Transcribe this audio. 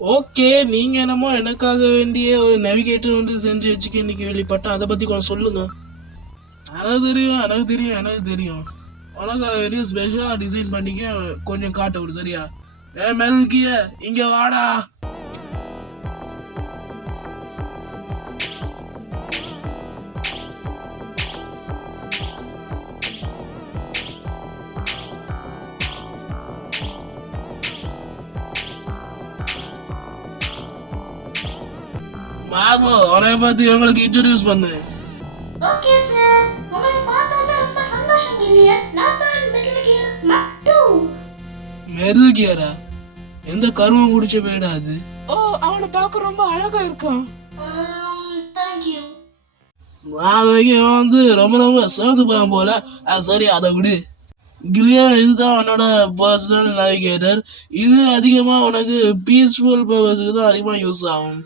Okay, நீங்க என்னமோ எனக்காக வேண்டிய ஒரு நேவிகேட்டர் வந்து செஞ்சு வச்சுக்க இன்னைக்கு வெளிப்பட்டா, அதை பத்தி கொஞ்சம் சொல்லுங்க. எனக்கு தெரியும். உனக்காக வேண்டிய ஸ்பெஷலா டிசைன் பண்ணிக்க கொஞ்சம் காட்ட விடு, சரியா? மெல்கிய இங்க வாடா. மாமு, உனைய பத்தி உங்களுக்கு இன்ட்ரோடியூஸ் பண்ணு. ஓகே சார், உங்களை பார்த்ததுல ரொம்ப சந்தோஷம் இல்லையா? நான் தான் மெட்டல் கியர் மட்டு. மெட்டல் கியரா? எந்த கருவம் குடிச்ச போயிடா அது? ஓ, அவனை பார்க்க ரொம்ப அழகா இருக்கான். Thank you. வந்து ரொம்ப ரொம்ப சேர்ந்து போறான் போல. சரி, அதை விடு. கிளியா, இதுதான் உன்னோட பர்சனல் நேவிகேட்டர். இது அதிகமா உனக்கு பீஸ்ஃபுல் பர்பஸ்க்கு தான் அதிகமா யூஸ் ஆகும்.